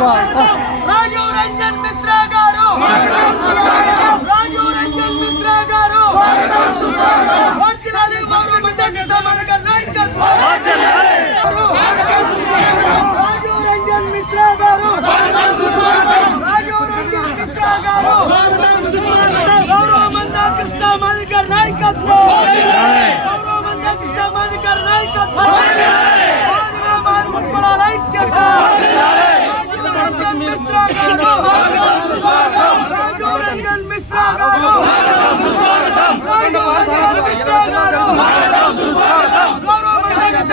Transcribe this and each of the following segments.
రాజు రంజన్ మిశ్రా గారు. రాజు రంజన్ మిశ్రా గారు. నాయకత్వం రంజన్ మిశ్రా గారు. రంజన్ మిశ్రా గారు గౌరవ మందా కృష్ణ మాదిక్ గారి నాయకత్వం గౌరవ మందా కృష్ణ మాదిక్ గారి నాయకత్వం మాదిగా మారు ముక్కల ఐక్యత రాజు రంజన్ మిశ్రా గారు రాజు రంజన్ మిశ్రా గారు రాజు రంజన్ మిశ్రా గారు గౌరవ మందా కృష్ణ మాదిక్ గారి నాయకత్వం మాదిగా మారు ముక్కల ఐక్యత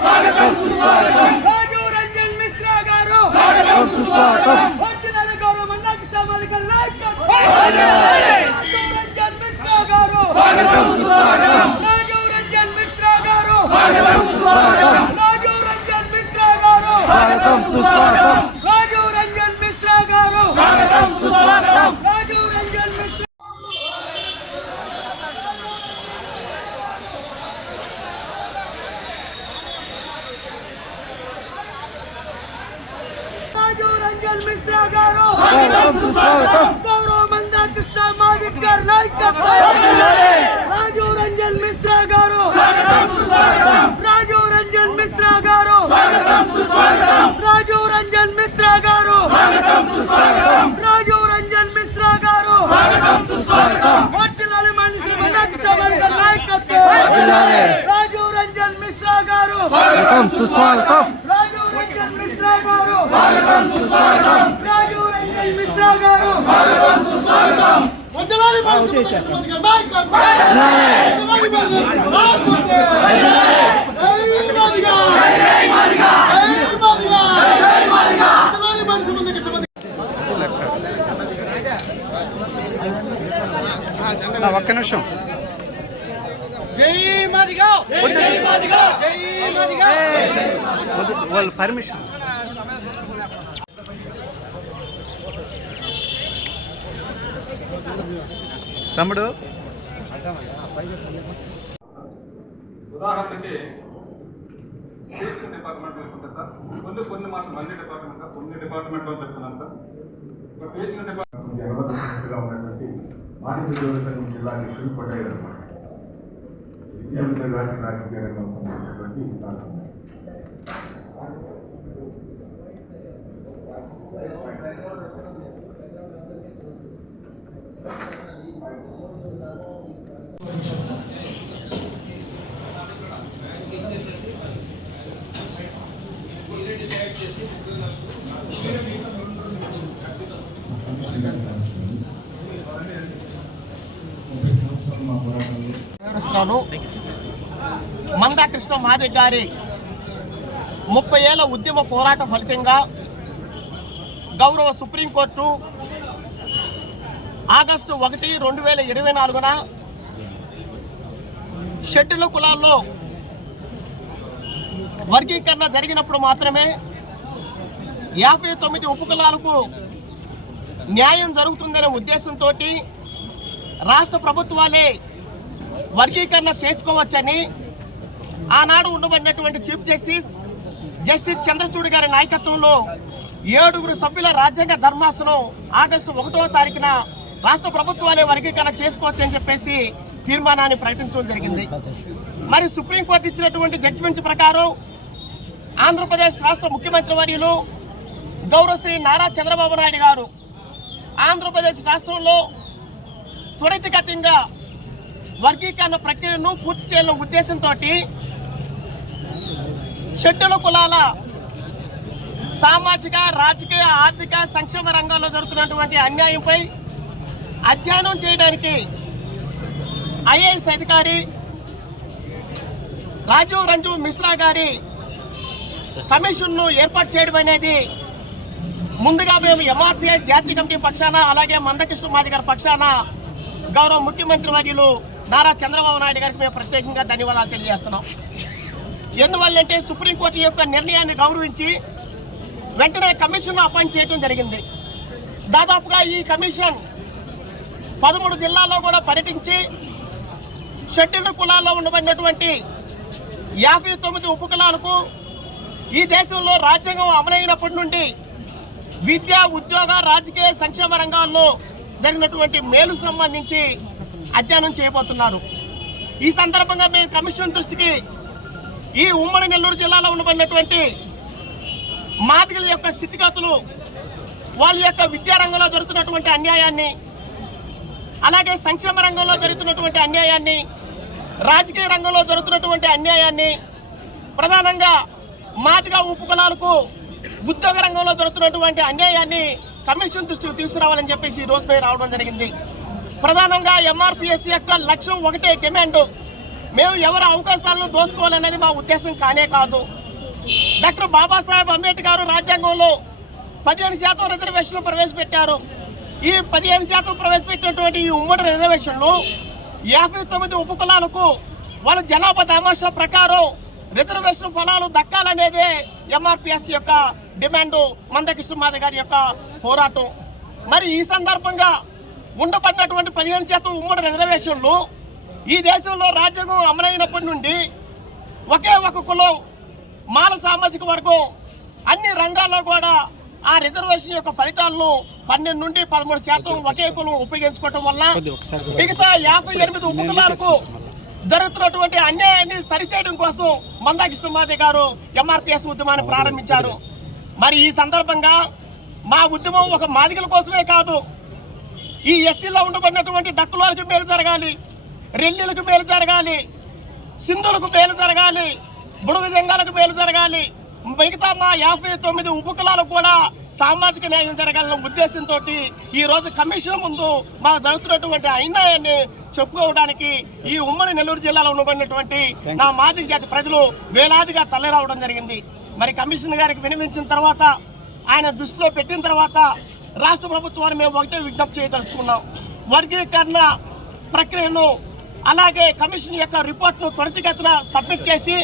గారు రాజు రంజన్ మిశ్రా గారు. వర్ధిల్లాలి గౌరవ మందాకి సామాజిక రాజు రంజన్ మిశ్రా గారు. రాజు రంజన్ మిశ్రా గారు. రాజు రంజన్ మిశ్రా గారు. రాజు రంజన్ మిశ్రా గారు రాజు రంజన్ మిశ్రా రాజు రంజన్ మిశ్రా గారు గౌరవ మందా కృష్ణ మాదిక్ గారి నాయకత్వం రాజు రంజన్ మిశ్రా గారు. రాజు రంజన్ మిశ్రా గారు రాజు రంజన్ మిశ్రా గారు. రాజు రంజన్ మిశ్రా గారు మనిషి మందా కృష్ణ నాయకత్వం రంజన్ మిశ్రా సుస్వాగతం స్వాగతం. సుస్వాగతం రాజు రంజన్ మిశ్రా గారు స్వాగతం. సుస్వాగతం మందికి ఒక్క నిమిషం. వాళ్ళు పర్మిషన్. తమ్ముడు? ఉదాహరణకి టీచింగ్ డిపార్ట్మెంట్ తీసుకుంటే సార్ కొన్ని కొన్ని మాత్రం అన్ని డిపార్ట్మెంట్ కొన్ని డిపార్ట్మెంట్లో చెప్తున్నాను సార్. ఇప్పుడు టీచింగ్ డిపార్ట్మెంట్ జగవతగా ఉన్నటువంటి మానవ సంఘం జిల్లా అధ్యక్షుడు కొట్టయ్య అనమాట విద్యార్థుల గారి రాజకీయ రంగం సంబంధించినటువంటి విధానం. మందా కృష్ణ గారి ముప్పై ఏళ్ళ ఉద్యమ పోరాట ఫలితంగా గౌరవ సుప్రీంకోర్టు ఆగస్టు ఒకటి రెండు వేల ఇరవై నాలుగున షెడ్యూల్ కులాల్లో వర్గీకరణ జరిగినప్పుడు మాత్రమే యాభై తొమ్మిది ఉపకులాలకు న్యాయం జరుగుతుందనే ఉద్దేశంతో రాష్ట్ర ప్రభుత్వాలే వర్గీకరణ చేసుకోవచ్చని ఆనాడు ఉండబడినటువంటి చీఫ్ జస్టిస్ జస్టిస్ చంద్రచూడ్ గారి నాయకత్వంలో ఏడుగురు సభ్యుల రాజ్యాంగ ధర్మాసనం ఆగస్టు ఒకటో తారీఖున రాష్ట్ర ప్రభుత్వాలే వర్గీకరణ చేసుకోవచ్చని చెప్పేసి తీర్మానాన్ని ప్రకటించడం జరిగింది. మరి సుప్రీంకోర్టు ఇచ్చినటువంటి జడ్జిమెంట్ ప్రకారం ఆంధ్రప్రదేశ్ రాష్ట్ర ముఖ్యమంత్రి వర్యులు గౌరవశ్రీ నారా చంద్రబాబు నాయుడు గారు ఆంధ్రప్రదేశ్ రాష్ట్రంలో త్వరితగతంగా వర్గీకరణ ప్రక్రియను పూర్తి చేయాలనే ఉద్దేశంతో షెడ్యూల్ కులాల సామాజిక రాజకీయ ఆర్థిక సంక్షేమ రంగాల్లో జరుగుతున్నటువంటి అన్యాయంపై అధ్యయనం చేయడానికి ఐఏఎస్ అధికారి రాజీవ్ రంజు మిశ్రా గారి కమిషన్ను ఏర్పాటు చేయడం అనేది ముందుగా మేము ఎంఆర్పిఐ జాతీయ కమిటీ పక్షాన అలాగే మందకృష్ణ మాది గారి పక్షాన గౌరవ ముఖ్యమంత్రి వర్యులు నారా చంద్రబాబు నాయుడు గారికి మేము ప్రత్యేకంగా ధన్యవాదాలు తెలియజేస్తున్నాం. ఎందువల్లంటే సుప్రీంకోర్టు యొక్క నిర్ణయాన్ని గౌరవించి వెంటనే కమిషన్ను అపాయింట్ చేయడం జరిగింది. దాదాపుగా ఈ కమిషన్ పదమూడు జిల్లాల్లో కూడా పర్యటించి షెడ్యూల్డ్ కులాల్లో ఉండబడినటువంటి యాభై తొమ్మిది ఉపకులాలకు ఈ దేశంలో రాజ్యాంగం అమలైనప్పటి నుండి విద్య ఉద్యోగ రాజకీయ సంక్షేమ రంగాల్లో జరిగినటువంటి మేలు సంబంధించి అధ్యయనం చేయబోతున్నారు. ఈ సందర్భంగా మేము కమిషన్ దృష్టికి ఈ ఉమ్మడి నెల్లూరు జిల్లాలో ఉండబడినటువంటి మాదిగల యొక్క స్థితిగతులు వాళ్ళ యొక్క విద్యారంగంలో జరుగుతున్నటువంటి అన్యాయాన్ని అలాగే సంక్షేమ రంగంలో జరుగుతున్నటువంటి అన్యాయాన్ని రాజకీయ రంగంలో జరుగుతున్నటువంటి అన్యాయాన్ని ప్రధానంగా మాదిగా ఉపకులాలకు ఉద్యోగ రంగంలో జరుగుతున్నటువంటి అన్యాయాన్ని కమిషన్ దృష్టికి తీసుకురావాలని చెప్పేసి ఈ రోజు రావడం జరిగింది. ప్రధానంగా ఎంఆర్పిఎస్ యొక్క లక్ష్యం ఒకటే డిమాండ్ మేము ఎవరి అవకాశాలను దోసుకోవాలనేది మా ఉద్దేశం కానే కాదు. డాక్టర్ బాబాసాహెబ్ అంబేద్కర్ రాజ్యాంగంలో పదిహేను శాతం రిజర్వేషన్లు ప్రవేశపెట్టారు. ఈ పదిహేను శాతం ప్రవేశపెట్టినటువంటి ఈ ఉమ్మడి రిజర్వేషన్లు యాభై తొమ్మిది ఉపకులాలకు వాళ్ళ జనాభా దామాషా ప్రకారం రిజర్వేషన్ ఫలాలు దక్కాలనేదే ఎంఆర్పిఎస్ యొక్క డిమాండ్ మందకృష్ణ మాధవ్ గారి యొక్క పోరాటం. మరి ఈ సందర్భంగా ఉండబడినటువంటి పదిహేను శాతం ఉమ్మడి రిజర్వేషన్లు ఈ దేశంలో రాజ్యాంగం అమలైనప్పటి నుండి ఒకే ఒక కులం మాల సామాజిక వర్గం అన్ని రంగాల్లో కూడా ఆ రిజర్వేషన్ యొక్క ఫలితాలను పన్నెండు నుండి పదమూడు శాతం ఒకే కులం ఉపయోగించుకోవటం వల్ల మిగతా యాభై ఎనిమిది ఉపకులాలకు జరుగుతున్నటువంటి అన్యాయాన్ని సరిచేయడం కోసం మాదే గారు ఎంఆర్పిఎస్ ఉద్యమాన్ని ప్రారంభించారు. మరి ఈ సందర్భంగా మా ఉద్యమం ఒక మాదిగల కోసమే కాదు ఈ ఎస్సీలో ఉండబడినటువంటి డక్కులాలకు మేలు జరగాలి రెల్లీలకు మేలు జరగాలి సింధులకు మేలు జరగాలి బుడుగు జంగాలకు మేలు జరగాలి మిగతా మా యాభై తొమ్మిది ఉపకులాలకు కూడా సామాజిక న్యాయం జరగాలన్న ఉద్దేశంతో ఈ రోజు కమిషన్ ముందు మాకు జరుగుతున్నటువంటి అన్యాయాన్ని చెప్పుకోవడానికి ఈ ఉమ్మడి నెల్లూరు జిల్లాలో ఉండబడినటువంటి నా మాదిగ జాతి ప్రజలు వేలాదిగా తరలిరావడం జరిగింది. మరి కమిషన్ గారికి వినిపించిన తర్వాత ఆయన దృష్టిలో పెట్టిన తర్వాత రాష్ట్ర ప్రభుత్వాన్ని మేము ఒకటే విజ్ఞప్తి చేయదలుచుకున్నాం. వర్గీకరణ ప్రక్రియను అలాగే కమిషన్ యొక్క రిపోర్ట్ను త్వరితగతిన సబ్మిట్ చేసి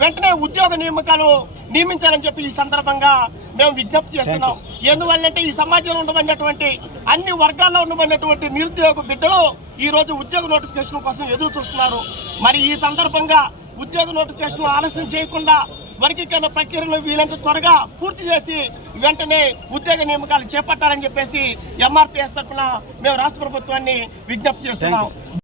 వెంటనే ఉద్యోగ నియామకాలు నియమించాలని చెప్పి ఈ సందర్భంగా మేము విజ్ఞప్తి చేస్తున్నాం. ఎందువల్లంటే ఈ సమాజంలో ఉండబడినటువంటి అన్ని వర్గాల్లో ఉండబడినటువంటి నిరుద్యోగ బిడ్డలు ఈ రోజు ఉద్యోగ నోటిఫికేషన్ కోసం ఎదురు చూస్తున్నారు మరి ఈ సందర్భంగా ఉద్యోగ నోటిఫికేషన్ ఆలస్యం చేయకుండా వర్గీకరణ ప్రక్రియను వీలంత త్వరగా పూర్తి చేసి వెంటనే ఉద్యోగ నియామకాలు చేపట్టాలని చెప్పేసి ఎంఆర్పిఎస్ తరఫున మేము రాష్ట్ర ప్రభుత్వాన్ని విజ్ఞప్తి చేస్తున్నాం.